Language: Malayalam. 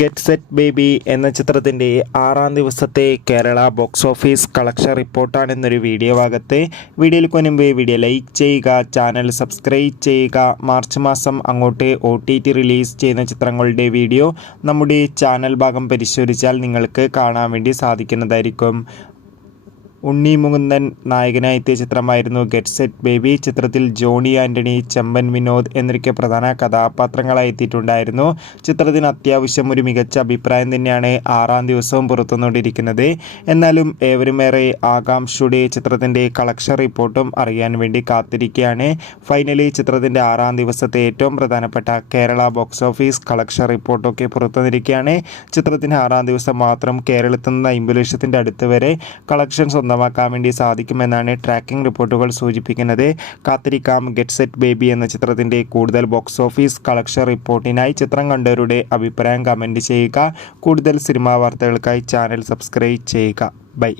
ഗെറ്റ് സെറ്റ് ബേബി എന്ന ചിത്രത്തിൻ്റെ 6-ാം ദിവസത്തെ കേരള ബോക്സ് ഓഫീസ് കളക്ഷൻ റിപ്പോർട്ടാണെന്നൊരു വീഡിയോ ഭാഗത്ത്. വീഡിയോയിൽ മുൻപ് വീഡിയോ ലൈക്ക് ചെയ്യുക, ചാനൽ സബ്സ്ക്രൈബ് ചെയ്യുക. മാർച്ച് മാസം അങ്ങോട്ട് OTT റിലീസ് ചെയ്യുന്ന ചിത്രങ്ങളുടെ വീഡിയോ നമ്മുടെ ചാനൽ ഭാഗം പരിശോധിച്ചാൽ നിങ്ങൾക്ക് കാണാൻ വേണ്ടി സാധിക്കുന്നതായിരിക്കും. ഉണ്ണി മുകുന്ദൻ നായകനായെത്തിയ ചിത്രമായിരുന്നു ഗെറ്റ് സെറ്റ് ബേബി. ചിത്രത്തിൽ ജോണി ആൻ്റണി, ചെമ്പൻ വിനോദ് എന്നൊക്കെ പ്രധാന കഥാപാത്രങ്ങളായി എത്തിയിട്ടുണ്ടായിരുന്നു. ചിത്രത്തിന് അത്യാവശ്യം ഒരു മികച്ച അഭിപ്രായം തന്നെയാണ് 6-ാം ദിവസവും പുറത്തുവന്നുകൊണ്ടിരിക്കുന്നത്. എന്നാലും ഏവരുമേറെ ആകാംക്ഷയുടെ ചിത്രത്തിൻ്റെ കളക്ഷൻ റിപ്പോർട്ടും അറിയാൻ വേണ്ടി കാത്തിരിക്കുകയാണ്. ഫൈനലി ചിത്രത്തിൻ്റെ 6-ാം ദിവസത്തെ ഏറ്റവും പ്രധാനപ്പെട്ട കേരള ബോക്സ് ഓഫീസ് കളക്ഷൻ റിപ്പോർട്ടൊക്കെ പുറത്തുവന്നിരിക്കുകയാണ്. ചിത്രത്തിന് 6-ാം ദിവസം മാത്രം കേരളത്തിൽ നിന്ന് 50 ലക്ഷത്തിൻ്റെ അടുത്ത് വരെ കളക്ഷൻ സ്വന്തമാക്കാൻ വേണ്ടി സാധിക്കുമെന്നാണ് ട്രാക്കിംഗ് റിപ്പോർട്ടുകൾ സൂചിപ്പിക്കുന്നത്. കാത്തിരിക്കാം ഗെറ്റ് സെറ്റ് ബേബി എന്ന ചിത്രത്തിൻ്റെ കൂടുതൽ ബോക്സ് ഓഫീസ് കളക്ഷൻ റിപ്പോർട്ടിനായി. ചിത്രം കണ്ടവരുടെ അഭിപ്രായം കമൻറ്റ് ചെയ്യുക. കൂടുതൽ സിനിമാ വാർത്തകൾക്കായി ചാനൽ സബ്സ്ക്രൈബ് ചെയ്യുക. ബൈ.